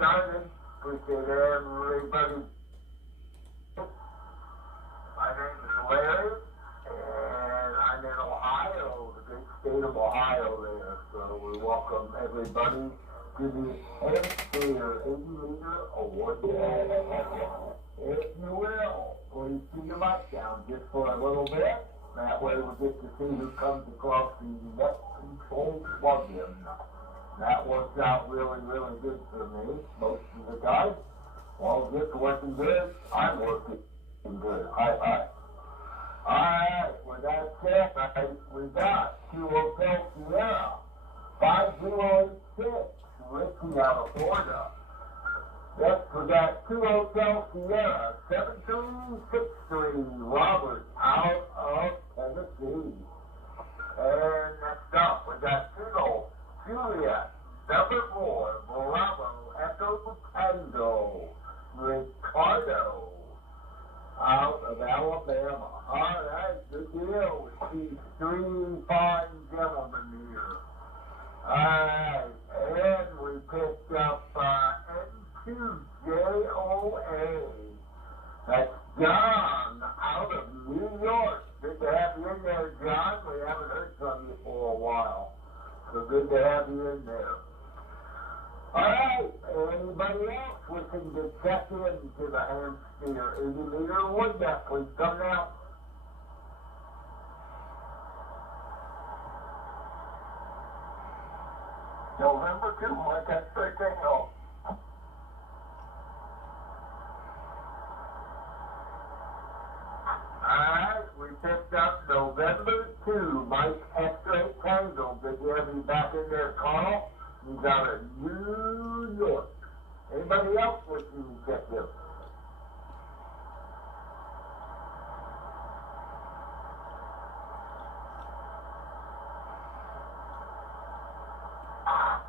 started. Appreciate everybody. My name is Larry, and I'm in Ohio, the great state of Ohio there. So we welcome everybody to the Hamsphere 80-meter award. If you will, please keep your mic down just for a little bit. That way we get to see who comes across the net control plug-in. That works out really, really good for me most of the time. Well, if it's working good, I'm working good. Hi. Alright, with that said, we got 2 Hotel Sierra, 5086, Richie out of Florida. Next, we got 2 Hotel Sierra, 7363, Robert out of Tennessee. And next up, we got 2 Juliet, number 4, Bravo, Echo Tango, Ricardo, out of Alabama. Alright, good deal with these 3 fine gentlemen here. Alright, and we picked up N2JOA. That's John out of New York. Good to have you in there, John. We haven't heard from you for a while. So good to have you in there. Alright, anybody else wishing to check into the Hamsphere 80-meter wood deck, please come now. November 2, Mike, that's 13. Alright, we picked up November 2, Mike X-Ray Tango. Good to have you back in there, Carl. He's out of New York. Anybody else wishing to check in?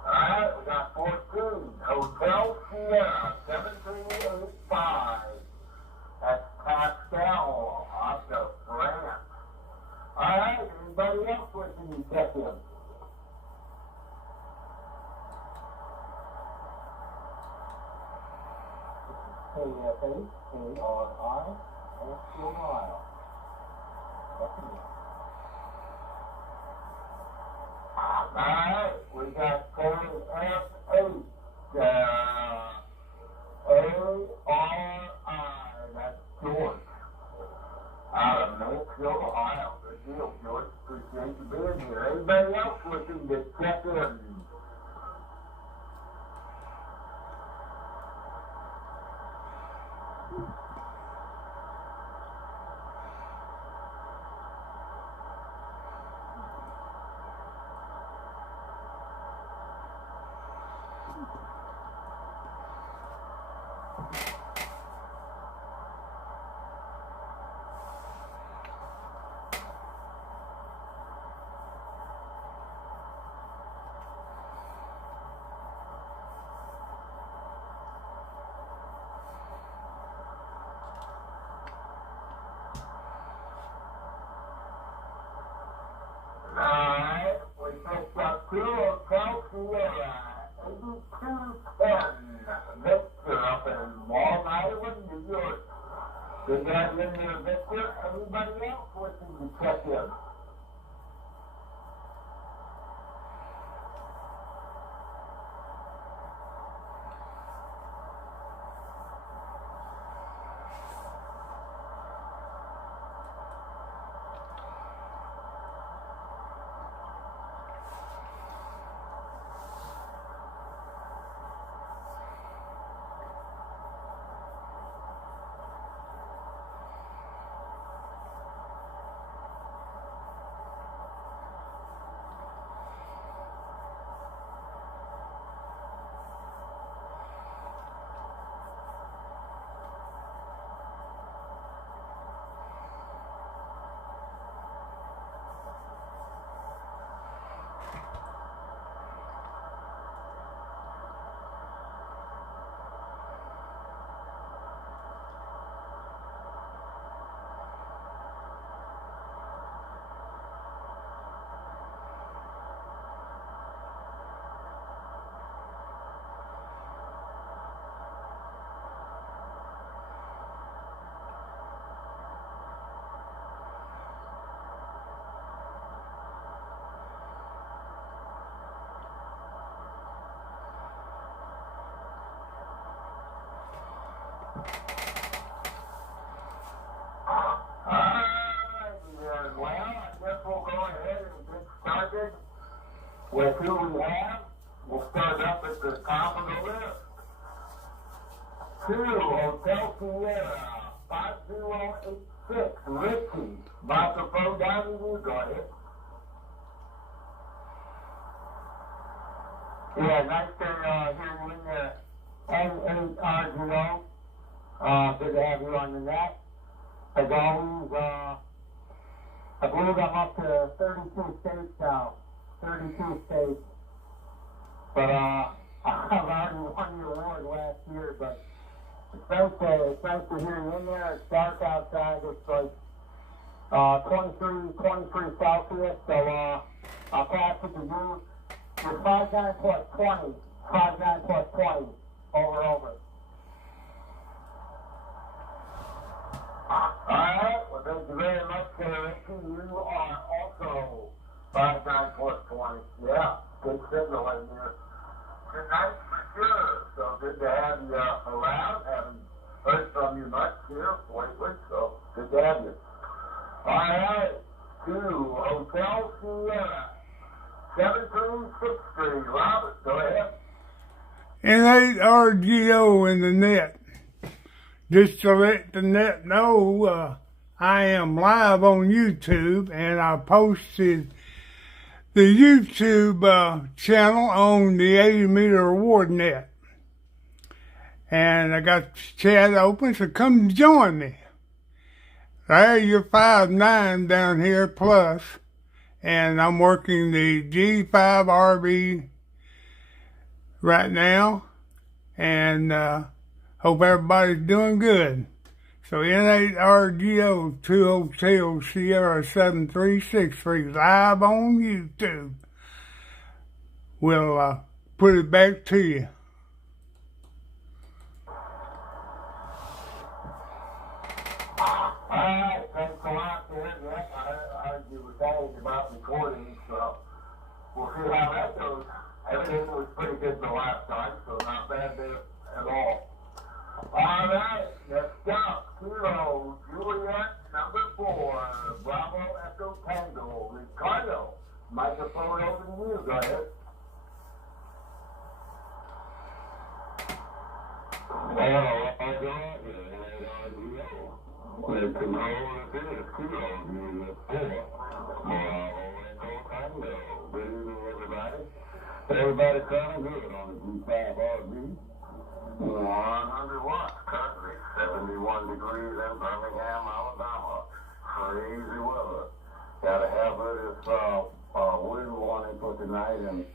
Alright, we got 14. Hotel Sierra, 7385. That's Pascal, out of France. Alright, anybody else wishing to check in? KFH, ARI, Alright, we got KFH, ARI, that's George, out of Mansfield, Ohio. Good deal, George. Appreciate you being here. Anybody else wishing to check in? Alright, we picked up 2 Hotel Sierra, 8210, Victor up in Long Island, New York. Good to have you in there, Victor. Anybody else wishing to check in? at the top of the list. 2, Hotel Sierra, 5086, Richie. Microphone down to you, go ahead. Yeah, nice to hear you in there. And RGO, good to have you on the net. As always, I believe I'm up to 32 states now. 32 states. But I've already won the award last year, but it's nice to hear you in there. It's dark outside. It's like 23 Celsius, so I'll pass it to you. You're 5'9" plus 20. 5'9" plus 20. Over. Alright, well thank you very much, Ricky. You are also 5'9" plus 20. Yeah, good signal in here. Good night for sure. So good to have you around. Haven't heard from you much here lately, so good to have you. Alright, 2, Hotel Sierra, 7363. Robert, go ahead. N8RGO in the net. Just to let the net know, I am live on YouTube, and I posted the YouTube channel on the 80-meter award net. And I got the chat open, so come join me. There, you're 5'9" down here plus, and I'm working the G5RB right now, and hope everybody's doing good. So N8RGO 2 Hotel Sierra 7363 live on YouTube. We'll put it back to you. Alright, thanks a lot there. Yes, I heard you were talking about recording, so we'll see how that goes. Everything was pretty good the last time, so not bad there at all. Alright, next up, Kilo Juliet number 4, Bravo Echo Tango, Ricardo. Microphone over to you, go ahead. Well, I go out here, and control it is, Kilo Juliet 4, Bravo Echo Tango. Good evening, everybody. Everybody sounding good on the G5RB. 100 watts, currently 71 degrees in Birmingham, Alabama. Crazy weather. Gotta have this wind warning for tonight, and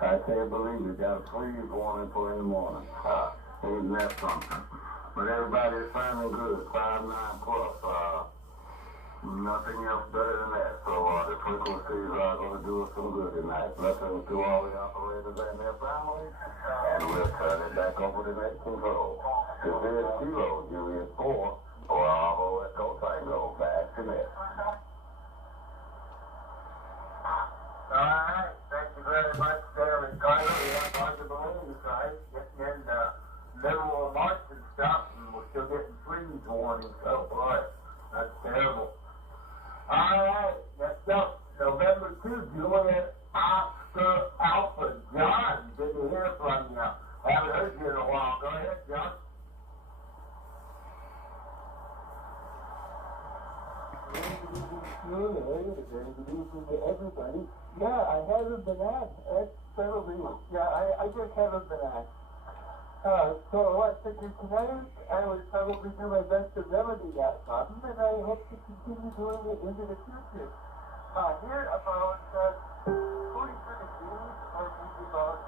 I can't believe it. Got a freeze warning for in the morning. Isn't that something? But everybody's sounding good, 5'9" plus. Nothing else better than that. So the frequencies are going to do us some good tonight. Blessings to all the operators and their families. And we'll turn it back over to net control. This is Kilo Juliet 4, Bravo Echo Tango, back to net. Alright, thank you very much, Sarah and Carter. We have hard to believe this, right? Getting in the middle of March and stuff, and we're still getting freeze warnings. Oh boy, that's terrible. Alright, next up, November 2, Juliet Oscar Alpha John. Good to hear from you. Haven't heard you in a while. Go ahead, John. Good evening to everybody. Yeah, I haven't been asked. That's totally, I just haven't been asked. So what, tonight I would probably do my best to remedy that problem, and I hope to continue doing it into the future. Here about 43 degrees, or maybe about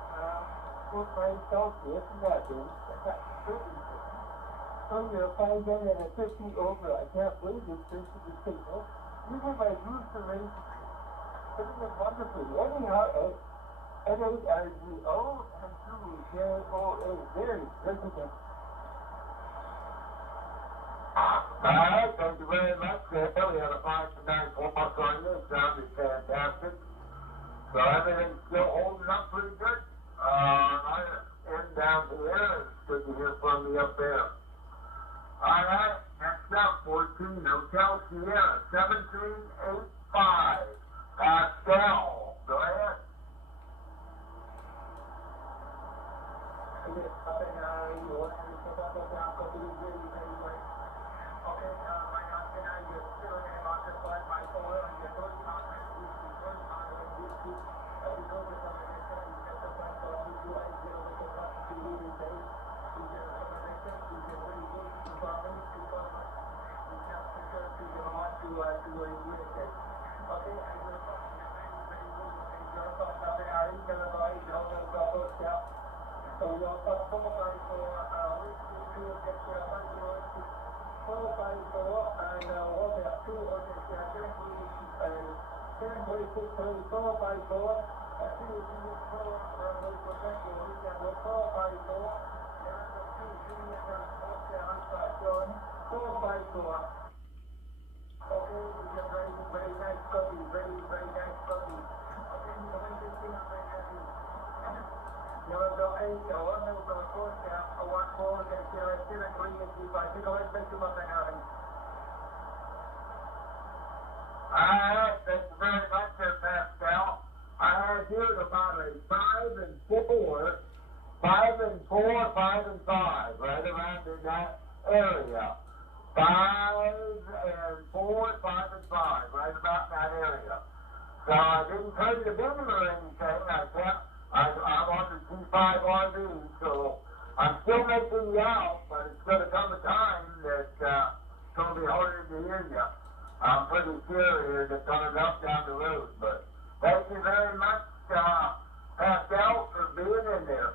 4 Celsius, and that is, that's pretty good. So you're 5 in and a 50 over. I can't believe this thing to the table. Even my roots are ready to putting it wonderfully. Anyhow, N8RGO and JOA, very significant. Alright, thank you very much. We had a 5'9" plus on you. It sounded fantastic. So everything's still holding up pretty good. And down here, it's good to hear from you up there. Alright, next up, 14, Hotel Sierra, 7385, Pascal. Go ahead. Alright, thank you very much, Sir Pascal. I have here about a 5 and 4, 5 and 4, 5 and 5, right around in that area. 5 and 4, 5 and 5, right about that area. So I didn't tell you the bill or anything. I'm on the G5 RV, so I'm still making you out, but it's going to come a time that it's going to be harder to hear you. I'm pretty sure that coming up down the road, but thank you very much, Pascal, for being in there.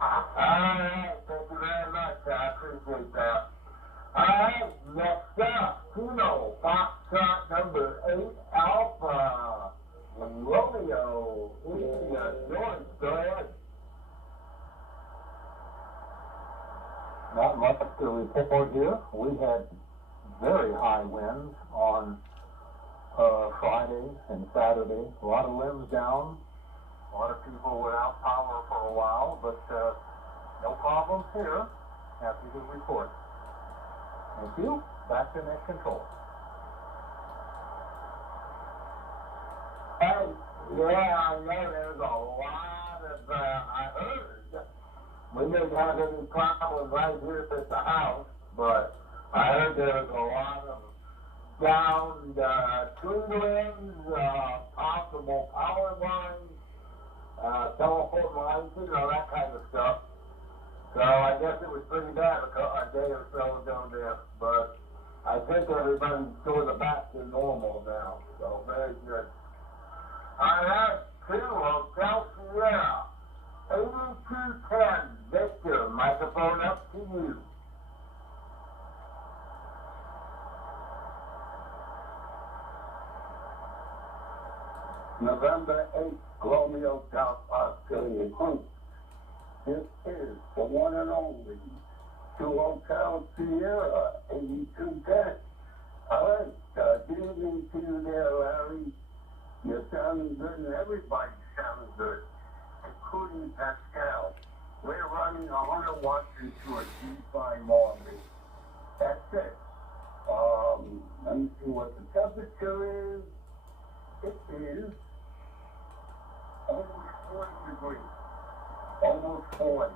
Alright, thank you very much. I appreciate that. Alright, next up, Kilo, Foxtrot number 8, Alpha, Romeo, India, George, go ahead. Not much to report here. We had very high winds on Friday and Saturday. A lot of limbs down. A lot of people without power for a while, but no problems here. Happy to report. Thank you. Back to net control. Hey, yeah, I know there's a lot of, I heard, we didn't have any problem right here at the house, but I heard there was a lot of downed tree limbs, possible power lines, telephone lines, you know, that kind of stuff. So I guess it was pretty bad a day or so ago there, but I think everybody's sort of back to normal now, so very good. I have 2 Hotel Sierra, 8210, Victor, microphone up to you. November 8th, Romeo, South Australia Group. This is the one and only 2 Hotel Sierra, 8210. All right, good evening to you there, Larry. You're sounding good, and everybody sounds good, including Pascal. We're running 100 watts into a G5 army. That's it. Let me see what the temperature is. It is almost 40 degrees. Almost 40.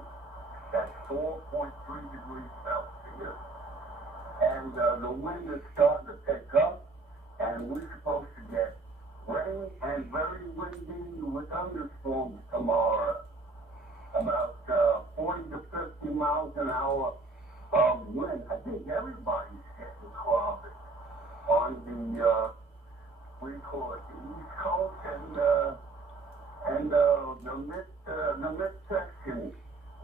That's 4.3 degrees Celsius. And the wind is starting to pick up, and we're supposed to get rain and very windy with thunderstorms tomorrow. About 40 to 50 miles an hour of wind. I think everybody's getting clobbered on the, what do you call it, the East Coast and the midsection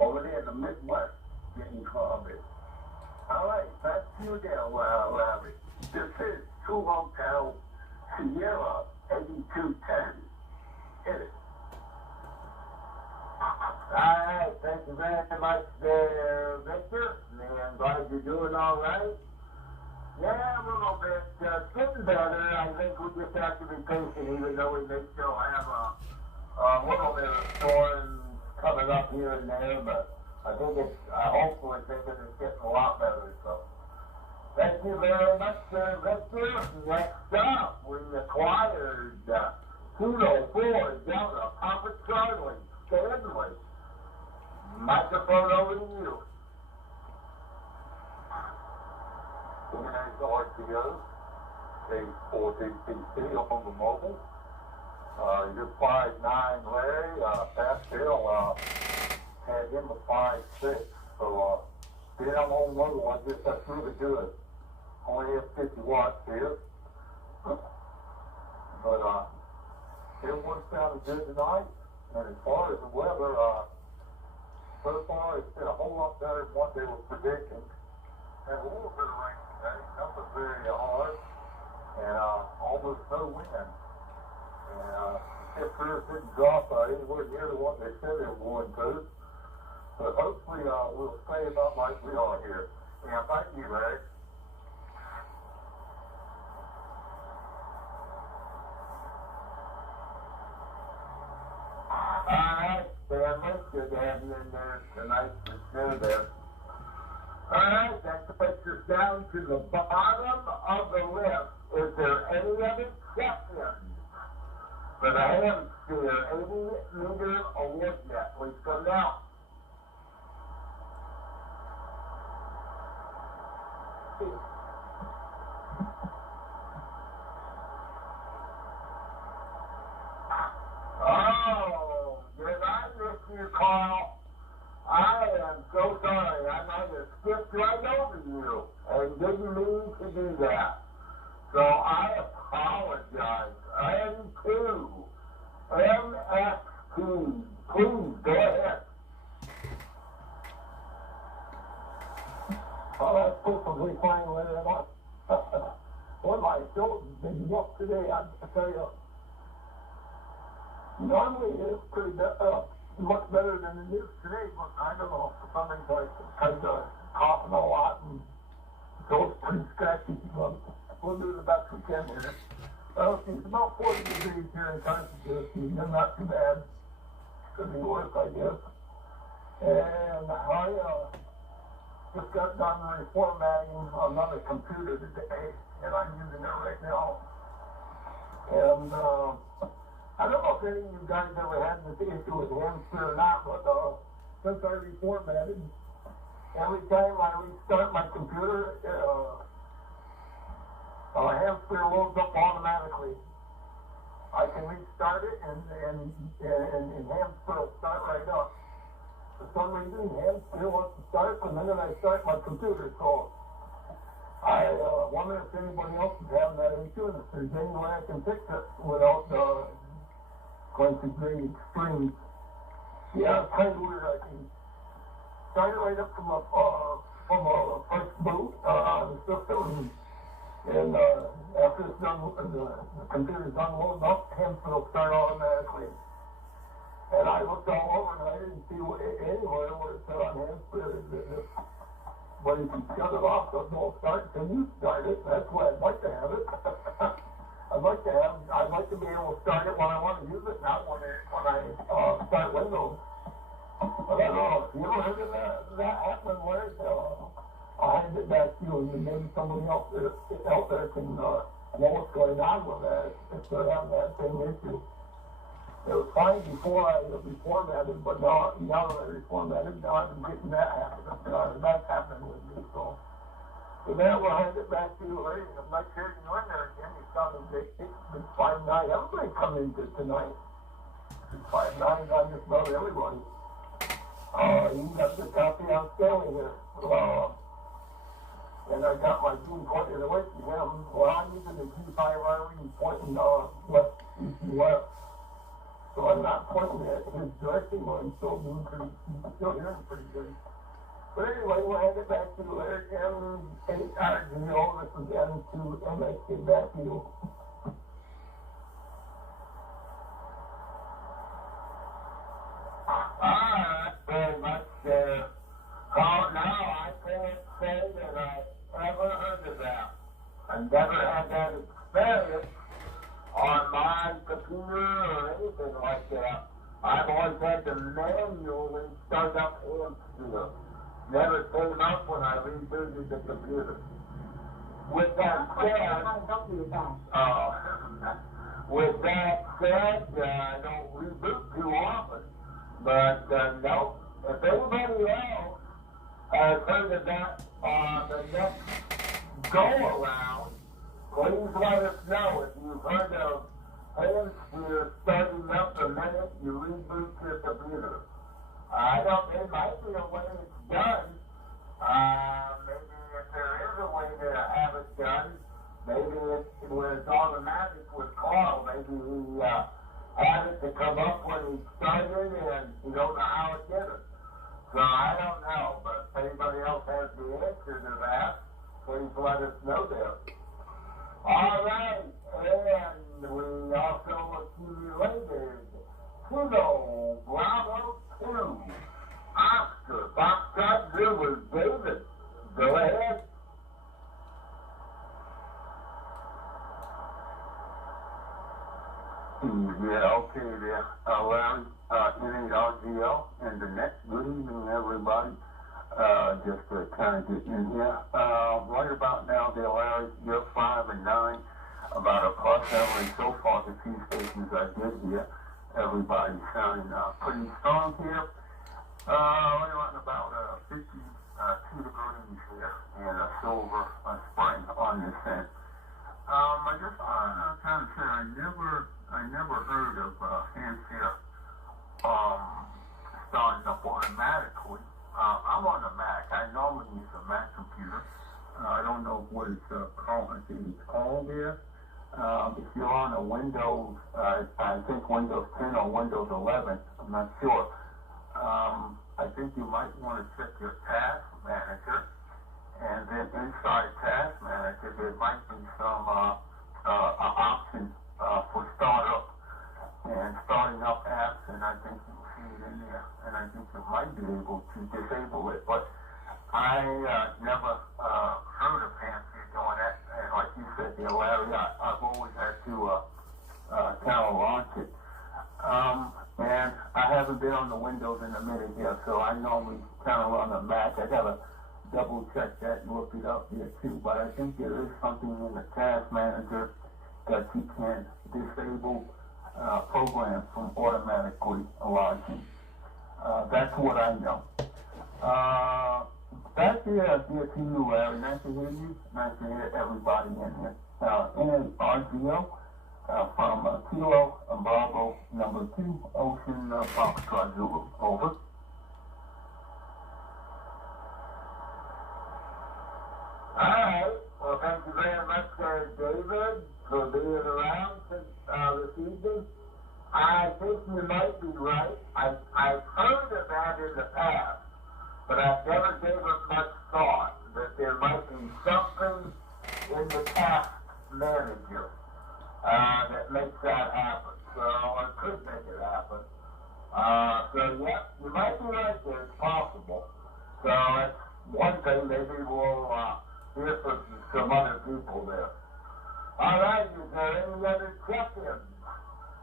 over there, the Midwest, getting clobbered. All right, back to you there, Larry. This is 2 Hotel Sierra, 8210. Hit it. All right, thank you very much there, Victor. you doing all right? Yeah, a little bit. Getting better. I think we just have to be patient, even though we may still have a little bit of storms coming up here and there, but I think it's, hopefully thinking it's getting a lot better, so. Thank you very much, Victor. Next up, we acquired 204 Delta Papa Charlie Stanley. Microphone over to you. Organized RTO, K4DPC on the mobile. You're 5'9" Larry, Pascal, had him a 5'6", so being on home mobile, I guess that's really good. Only have 50 watts here. But it worked out good tonight. And as far as the weather, so far it's been a whole lot better than what they were predicting. Had a little bit of rain today, nothing very hard, and almost no wind. And temperatures didn't drop anywhere near what they said they were going to. But hopefully we'll stay about like we are here. Yeah, thank you, Larry. Alright, Stanley, good to have you in there tonight for sure there. Alright, that takes us down to the bottom of the list. Is there any other questions for the Hamsphere 80-meter award yet? Please come down. Oh, did I miss you, Carl? I am so sorry. I might have skipped right over you and didn't mean to do that. So I apologize. N2, MXT, please go ahead. Well, that's perfectly fine with it. Well, my shoulders been up today, I tell you. Normally it's pretty much better than it is today, but I don't know, for some reason I kind of coughing a lot and so it's pretty scratchy, but we'll do the best we can here. It's about 40 degrees here in Constitution, and not too bad. Could be worse, I guess. And I just got done reformatting another computer today, and I'm using it right now. And I don't know if any of you guys ever had this issue with Hamsphere or not, but since I reformatted, every time I restart my computer, Hamsphere loads up automatically. I can restart it and Hamsphere will start right up. For some reason, Hamsphere wants to start the minute I start my computer, so I wonder if anybody else is having that issue and if there's any way I can fix it without going to great extremes. Yeah, it's kind of weird. I can start it right up from a first boot on the system, and after it's done, the computer's done loading up, Hamsphere will start automatically. And I looked all over and I didn't see anywhere where it said on Hamsphere that but if you shut it off, it won't start until you start it. That's why I'd like to have it. I'd like to be able to start it when I want to use it, not when I start Windows. But I don't know. If you ever heard of that happening, where I'll hand it back to you, and then maybe somebody else out there can know what's going on with that if they're having that same issue. It was fine before I reformatted, but now that I reformatted, now I'm getting that happening. That's happening with me, so. With that, we'll hand it back to you, Larry. I'm not sure you in there again. You sounded great. It's 5'9". Everybody come into tonight. It's 5'9", on just about everybody. You got the copy on Stanley here. And I got my G pointed away from him. Well, I'm using the G5RE pointing west, east, and west. So I'm not pointing at his direction, but I'm still hearing pretty good. But anyway, we'll hand it back to Larry and this is N to MXT back to you. Alright, very much. Now I can't say that never came up when I rebooted the computer. With that said, with that said, I don't reboot too often, but no, if anybody else has heard of that on the next go-around, please let us know if you've heard of Hamsphere starting up the minute you reboot your computer. I don't, it might be a way it's done. Maybe if there is a way to have it done, maybe when it's automatic with Carl, maybe he had it to come up when he started and you don't know how it did it. So I don't know, but if anybody else has the answer to that, please let us know there. All right, and we also accumulated Kilo Bravo 2, Oscar, Foxtrot Zulu, David. Go ahead. Yeah, okay there. Larry, NARGL, and the next. Good evening, everybody. Just to kind of get in here. Right about now there, Larry, you're 5 and 9. About a plus average so far the few stations I did here. Everybody's sounding pretty strong here. We're on about 52 degrees here and a silver spring on this end. I just want to kind of say I never heard of Hamsphere starting up automatically. I'm on a Mac. I normally use a Mac computer. I don't know what it's called. I think it's called there. If you're on a Windows, I think Windows 10 or Windows 11, I'm not sure. I think you might want to check your Task Manager, and then inside Task Manager there might be some options for startup and starting up apps, and I think you see it in there, and I think you might be able to disable it, but I never heard of Hamsphere doing that, and like you said there, Larry, I've always had to kind of launch it. And I haven't been on the Windows in a minute here, so I normally kind of run a Mac. I gotta double check that and look it up here too, but I think there is something in the Task Manager that you can disable programs from automatically launching. That's what I know. Back here to you, Larry. Nice to hear you. Nice to hear everybody in here. NARGL from Kilo Bravo number 2, Ocean Foxtrot Zulu. Over. All right. Well, thank you very much, David, for being around this evening. I think you might be right. I've heard of that in the past, but I've never gave it much thought that there might be something in the Task Manager that makes that happen. So it could make it happen. So yeah, you might be right there. It's possible. So that's one thing. Maybe we'll hear from some other people there. All right. Is there any other check-ins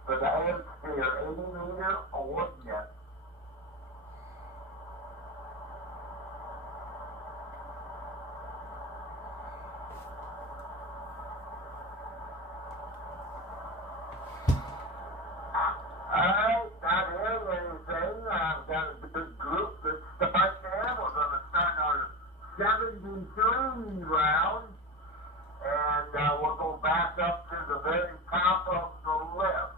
for the Hamsphere 80-meter or what yet? Alright, not hearing anything. I've got a big group that's starting there. We're going to start our 73 round, and we'll go back up to the very top of the list.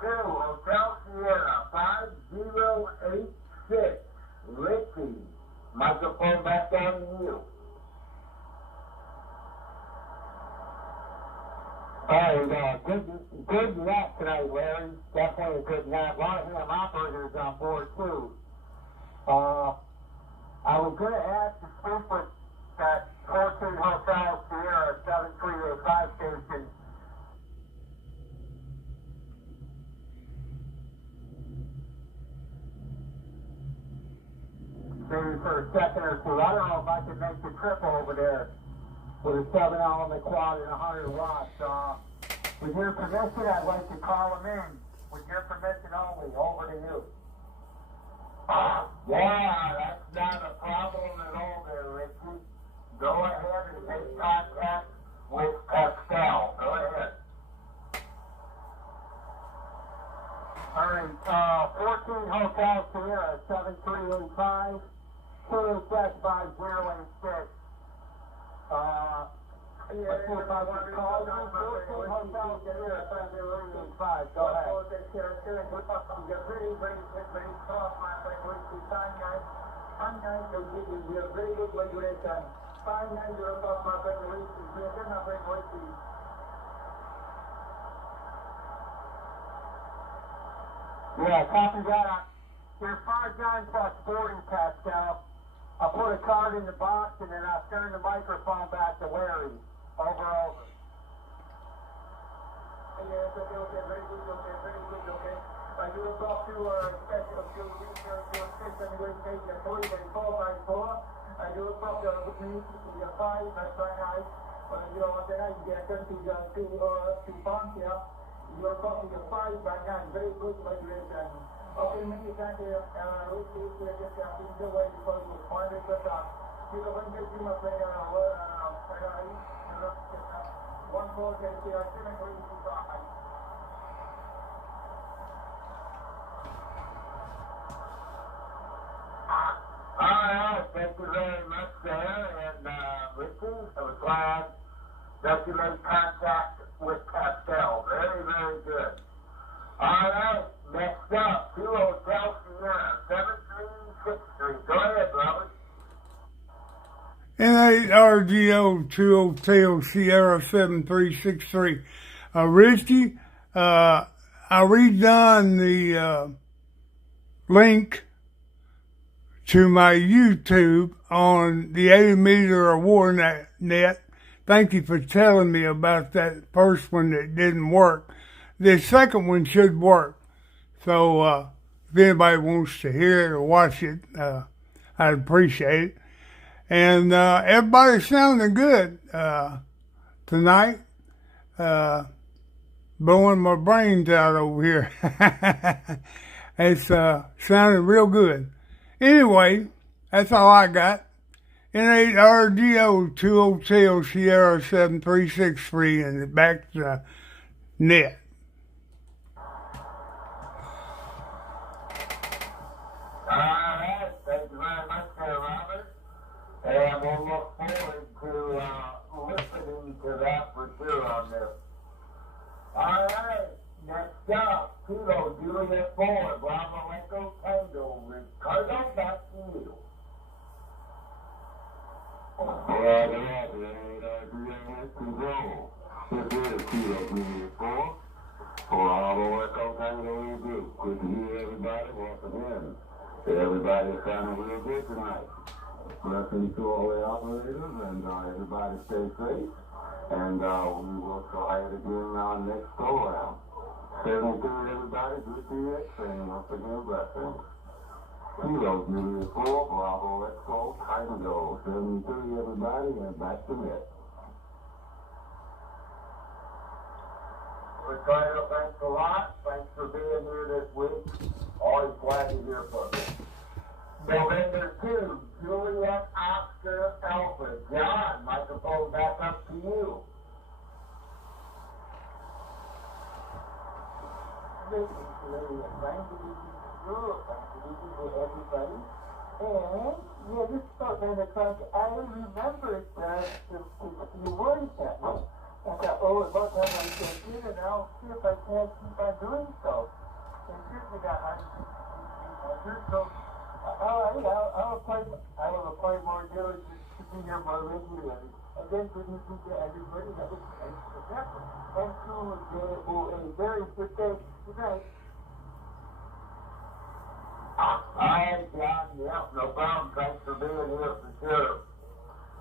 2, Hotel Sierra, 5086. Ricky, microphone back down to you. Hey, good nap tonight, Larry. Definitely a good nap. A lot of ham operators on board, too. I was going to ask to speak with that 14 Hotel Sierra 7385 station. Maybe for a second or two. I don't know if I can make the trip over there with a 7-element quad and 100 watts. With your permission, I'd like to call them in. With your permission only, over to you. Yeah, that's not a problem at all there, Richie. Go ahead and make contact with Pascal. Go ahead. All right, 14 Hotel Sierra 7385, 2-5086. Let's see if I can call you. 14 Hotel Sierra 7385. Go ahead. Yeah, copy that. There's 5 guys plus boarding, Pascal. I'll put a card in the box and then I'll turn the microphone back to Larry. Over. Yes, okay, very good, okay. You will talk to special research system investigation authority that is 4x4. You will talk to me to the 5, that's right now. You know, then I get them to Bonk here. You will talk to the 5 by 9, very good regulation. Okay, many thank you, just the way because we find it, but you know, when you see my friend, one call can see our 735. All right, thank you very much there, and Richie, I was glad that you made contact with Pascal. Very, very good. All right, next up, 2 Hotel Sierra, 7363. Go ahead, Robert. N8RGO 2 Hotel Sierra 7363. Richie, I redone the link to my YouTube on the 80-meter award net. Thank you for telling me about that first one that didn't work. The second one should work. So if anybody wants to hear it or watch it, I'd appreciate it. And everybody's sounding good tonight. Blowing my brains out over here. It's sounding real good. Anyway, that's all I got. N8RGO 2 Hotel Sierra 7363 and back to net. All right, thank you very much there, Robert. And we'll look forward to listening to that for sure on this. All right, next up, Kilo Juliet 4, Bravo Echo Tango, Ricardo, back to you. This is Kilo Juliet 4, Bravo Echo Tango, good to hear everybody once again. Everybody's sounding real good tonight. Blessings to all the operators, and everybody stay safe. And we will try it again next go round. 72 everybody, good to you, and once again blessings. Kilo Juliet 4, Bravo Echo Tango, 73 everybody, and back to net. Ricardo, thanks a lot. Thanks for being here this week. Always glad to hear from you. November 2, Juliet Oscar Alpha. John, microphone back up to you. Thank you everybody. And yeah, this felt kind of like I remembered the words that way. I thought, oh, about time I get in, and I'll see if I can keep on doing so. And certainly that I'm so. All right, I will apply more diligence to be here more regularly. Again, good evening to everybody. That was exactly. And to a very good day. Good night. All right, John. Yeah, no problem. Thanks for being here for sure.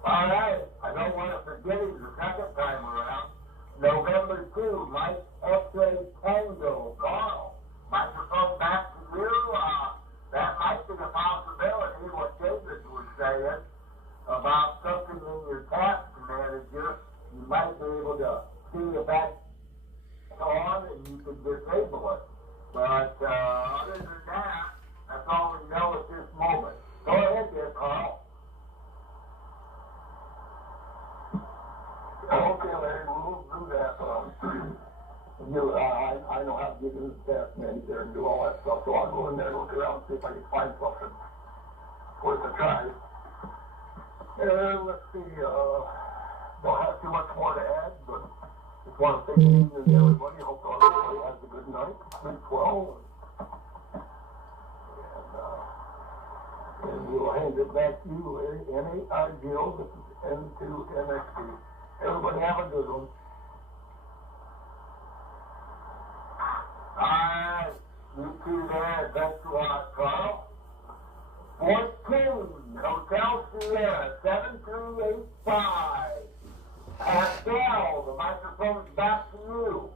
All right. I don't want to forget it the second time around. November 2, Mike X-Ray Tango. Carl, microphone back to you. That might be a possibility, what David was saying, about something in your task manager. You might be able to see if that's on and you can disable it. But other than that, That's all we know at this moment. Go ahead there, Carl. Okay, Larry, we'll do that. I know how to get in the staff man there and do all that stuff, so I'll go in there and look around and see if I can find something worth a try. Let's see, don't have too much more to add, but just want to say good evening to everybody. Hope everybody has a good night. Sleep well. And we'll hand it back to you, Larry. NAIGO, this is N2NXT. Everybody have a good one. Alright, you two there, thanks a lot, Carl. 14, Hotel Sierra, 7385. Pascal, the microphone's back to you.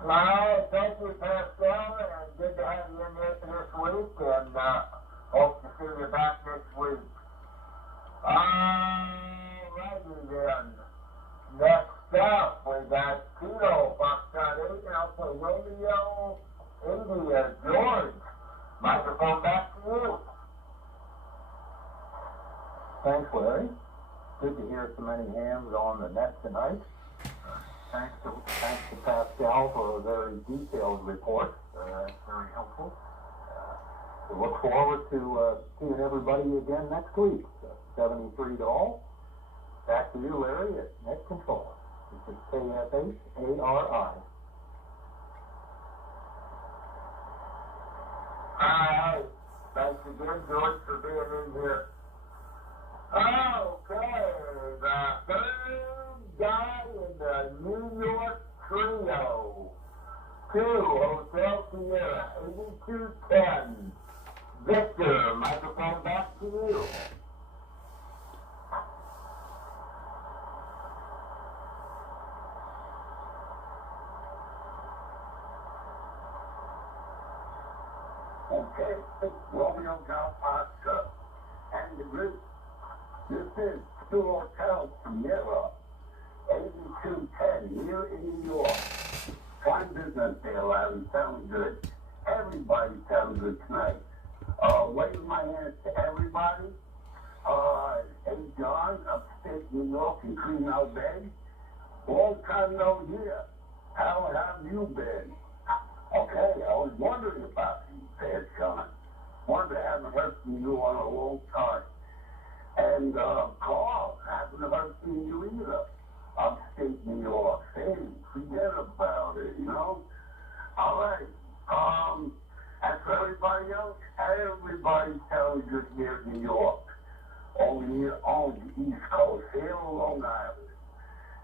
Alright, thank you, Pascal, and good to have you in this week, and hope to see you back next week. Alrighty then. Next up, we got Kilo, Foxtrot 8, Alpha Romeo, India, George. Microphone back to you. Thanks, Larry. Good to hear so many hands on the net tonight. Thanks to Pascal for a very detailed report. That's very helpful. We look forward to seeing everybody again next week. 73 to all. Back to you, Larry, at Net Control. This is KFHARI. Alright. Thanks again, George, for being in here. Okay, the third guy in the New York trio. 2, Hotel Sierra, 8210. Victor, microphone back to you. Okay, Romeo Golf Oscar and the group. This is 2 Hotel Sierra, 8210, here in New York. Fine business there, Larry. Sounds good. Everybody sounds good tonight. Waving my hands to everybody. Hey, John, upstate New York in Greenhow Bay. Long time no hear. How have you been? Okay, I was wondering about you, said John. Wonder haven't heard from you on a long time. And Carl, haven't heard from you either. Upstate New York. Hey, forget about it, you know? All right. As for everybody else, everybody's telling good here in New York. Only here on the East Coast, here on Long Island.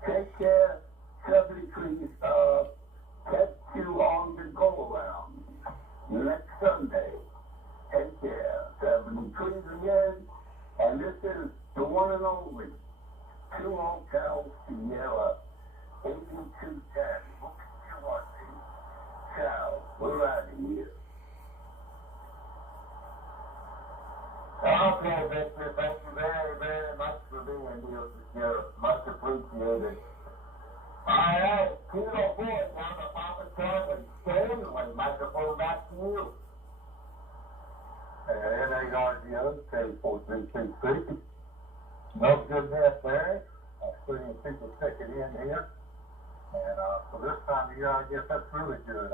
Take care, 73, catch you on the go-around next Sunday. Take care, 73 again, and this is the one and only 2 Hotel Sierra, 8210. Look at you watching. Ciao, we're out of here. Okay, Victor, thank you very, very much for being here. You're much appreciated. Alright, Kilo 4, down to Papa Charlie. Stanley, microphone back to you. And NARGO, K4323. No good net there. I'm seeing people checking in here. And for this time of year, I guess that's really good.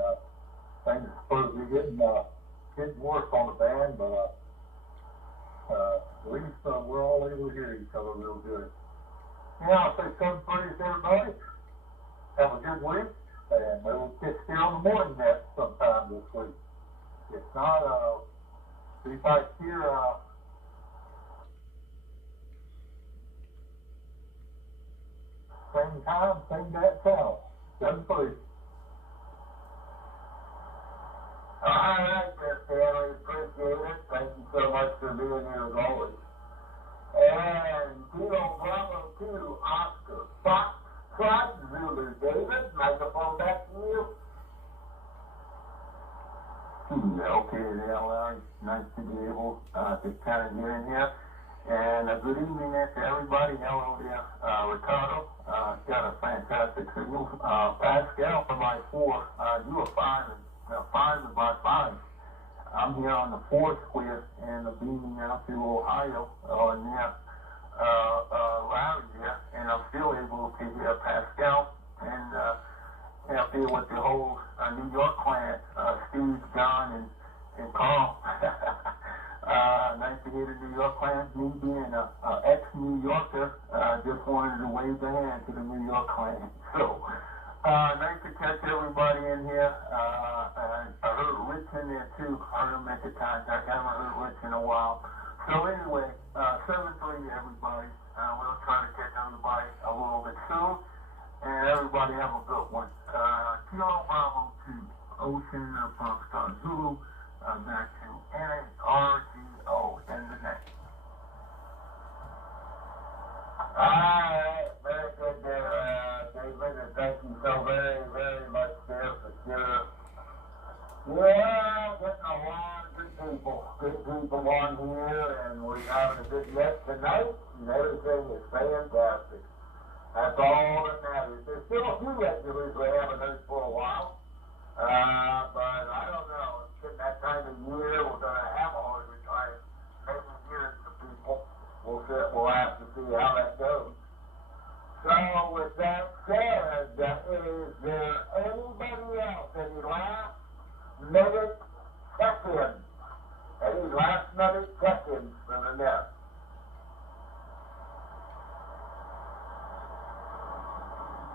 Things are supposed to be getting worse on the band, but at least we're all able to hear each other real good. Yeah, I'll say something pretty to everybody. Have a good week, and we'll catch you on the morning net sometime this week. If not, be back here. Same time, same that channel. 7-3. All right, Mr. Stanley, appreciate it. Thank you so much for being here as always. And Kilo Bravo 2, Oscar, Fox, Trot, Zulu, David, microphone back to you. Okay, Larry. Nice to be able to kind of get in here. And good evening to everybody. Hello there, Ricardo. Got a fantastic signal. Pascal for my 4. You are 5 and by 5. I'm here on the 4 square and beaming out to Ohio near Larry there, and I'm still able to hear Pascal and up here with the whole New York clan, Steve, John, and Carl. Nice to hear the New York clan. Me being an ex-New Yorker, just wanted to wave the hand to the New York clan. So, nice to catch everybody in here. And I heard Rich in there too. I heard him make a contact. I haven't heard Rich in a while. So anyway, 7-3 everybody. We'll try to catch everybody a little bit soon. And everybody have a good one. Kilo Bravo 2, Ocean Foxtrot Zulu, back to NARGO in the next. Alright, very good there, David, and thank you so very, very much there for sure. Yeah, getting a lot of good people on here, and we're having a good net tonight, and everything is fantastic. That's all that matters. There's still a few regulars we haven't heard for a while, but I don't know. It's getting that time of year, we're going to have a hard time maybe hearing some people. We'll have to see how that goes. So with that said, is there anybody else, any last minute check-ins? Any last minute check-ins for the net?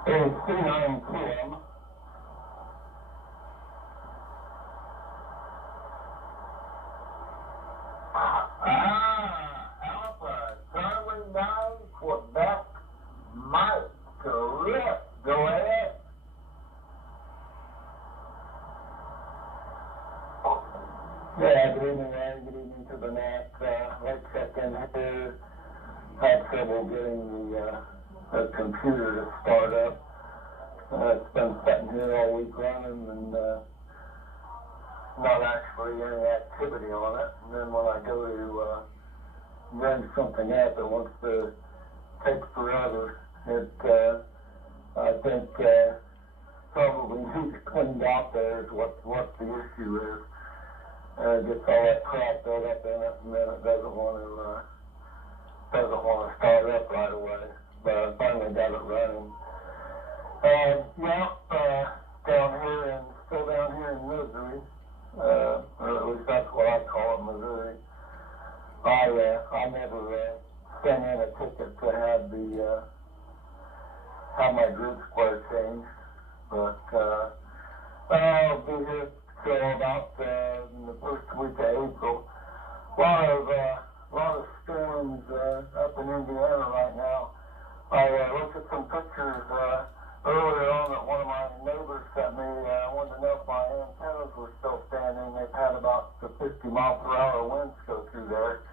Hey, I'm Kim. Alpha, Charlie 9, Quebec, Mike, correct. Go ahead. Yeah, good evening, Ryan. Good evening to the net. Let's check in here. Had trouble getting the computer to start up. It's been sitting here all week running and not actually any activity on it. And then when I go to run something up, it wants to take forever. I think probably needs cleaned out there is what the issue is. Gets all that crap built up in it, and then it doesn't want to start up right away. But I finally got it running. Still down here in Missouri, or at least that's what I call it, Missouri. I never sent in a ticket to have my group square changed, but I'll be here till about in the first week of April. A lot of storms up in Indiana right now. I looked at some pictures earlier on that one of my neighbors sent me. I wanted to know if my antennas were still standing. They've had about the 50-mile-per-hour winds go through there,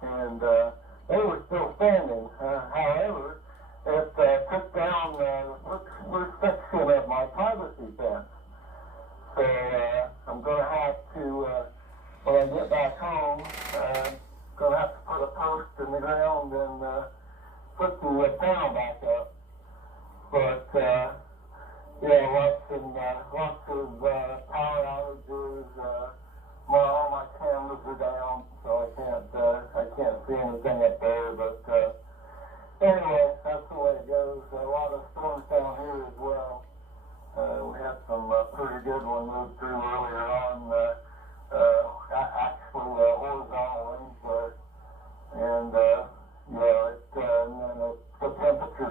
and they were still standing. However, it took down the first section of my privacy fence. So I'm going to have to, when I get back home, going to have to put a post in the ground and put the panel back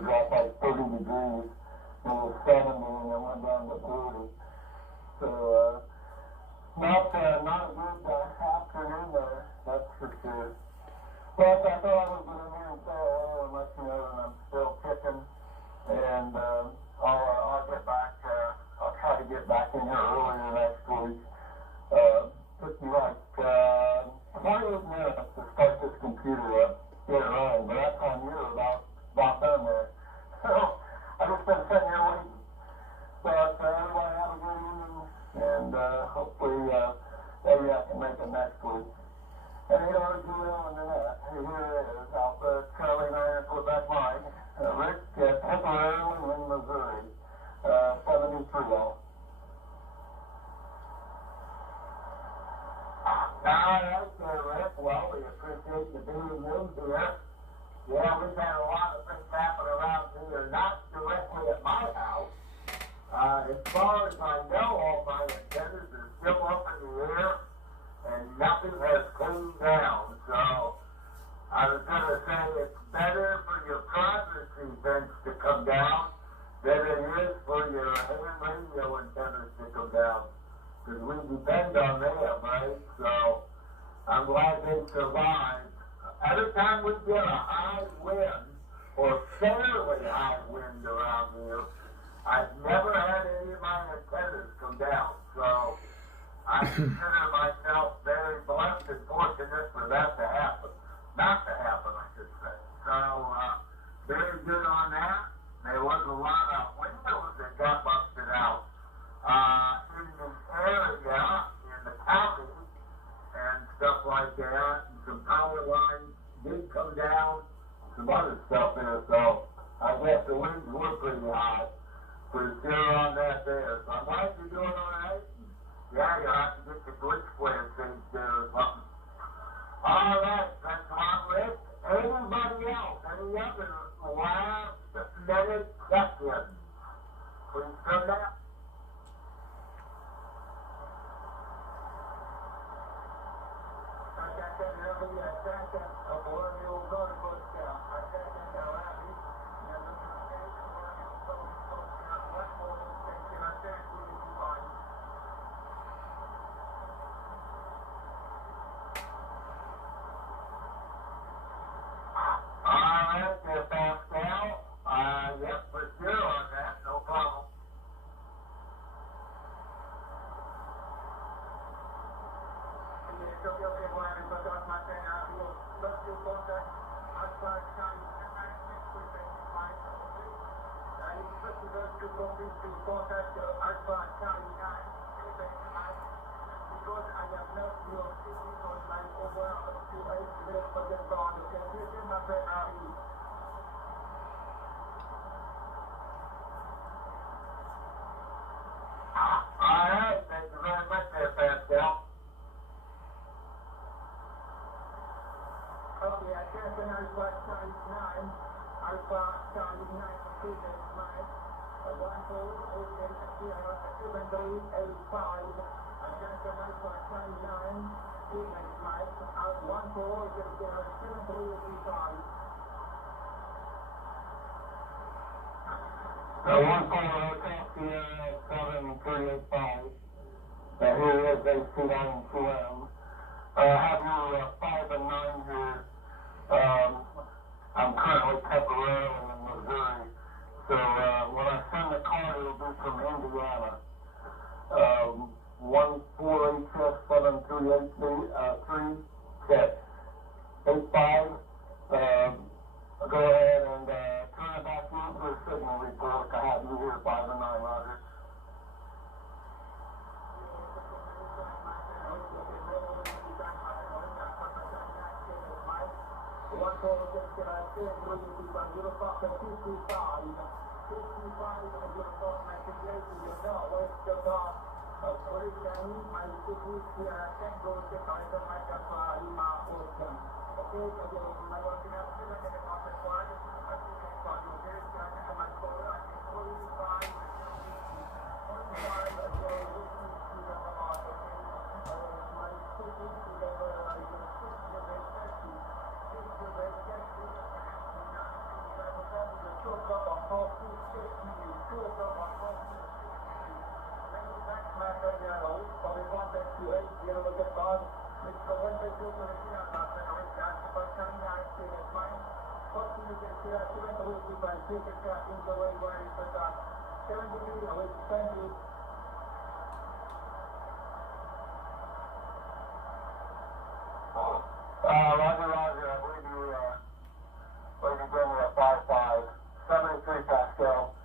dropped like 30 degrees. It was 70 and it went down to 40. So, not a good afternoon there, that's for sure. But I thought I would get in here and say hello and let you know that I'm still kicking. And I'll get back, I'll try to get back in here earlier next week. Took me like 28 minutes to start this computer up, get it running, but that time you're about done there. So I just been sitting here waiting. But everybody have a good evening, and hopefully maybe I can make it next week. And you know, Julian and Annette, here it is, Alpha Charlie 9 Quebec Mike, Rick temporarily in Missouri, 73 all. All right, Rick. Well, we appreciate you being in here. Yeah, we've had a lot of things happen around here, not directly at my house. As far as I know, all my antennas are still up in the air, and nothing has cooled down. So I was going to say it's better for your privacy fence to come down than it is for your ham radio antennas to come down. Because we depend on them, right? So I'm glad they survived. Every time we get a high wind, or fairly high wind around here, I've never had any of my antennas come down. So I consider myself very blessed and fortunate for that to happen. Not to happen, I should say. So very good on that. There was a lot of windows that got busted out in the area, in the county, and stuff like that. And some power lines did come down, some other stuff there. So I guess the winds were pretty high. For sure on that there. So I'm glad you're doing all right. Yeah, you'll have to get the glitch flare things there or something. All right, thanks a lot, Rick. Anybody else? Any other last minute questions? Please come down. One caller, Hamsphere 7385. Here is AC9QM. Have your 5 and 9 here. I'm currently temporarily in Missouri. So when I send the card, it'll be from Indiana. 14HS7383 check 85. Go ahead and turn it back into a signal report. I have you here 5 and 9, Roger. Roger, Roger. I believe you going to give me a 5-5, 73 Pascal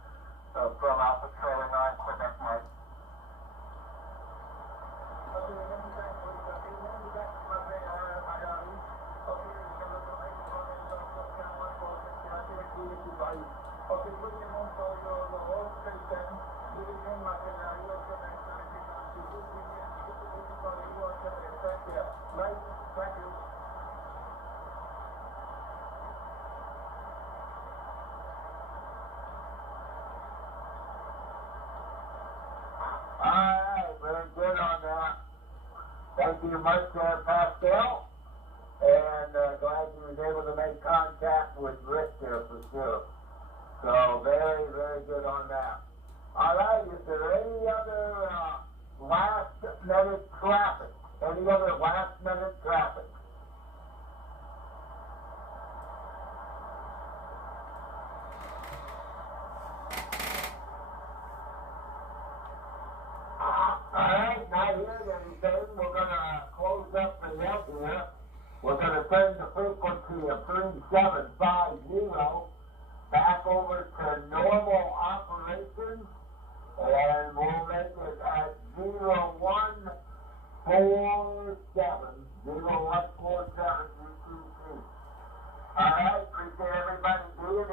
from Alpha Charlie 9, Quebec, Mike. Alright, very good on that. Thank you much, Pascal. And glad you was able to make contact with Rick there for sure. So very, very good on that. Alright, is there any other last minute traffic? Any other last minute traffic? Alright, not hearing anything. We're going to close up the net here. We're going to turn the frequency of 3750 back over to normal operations, and we'll make it at 0147. 0147 UTC. Alright, appreciate everybody being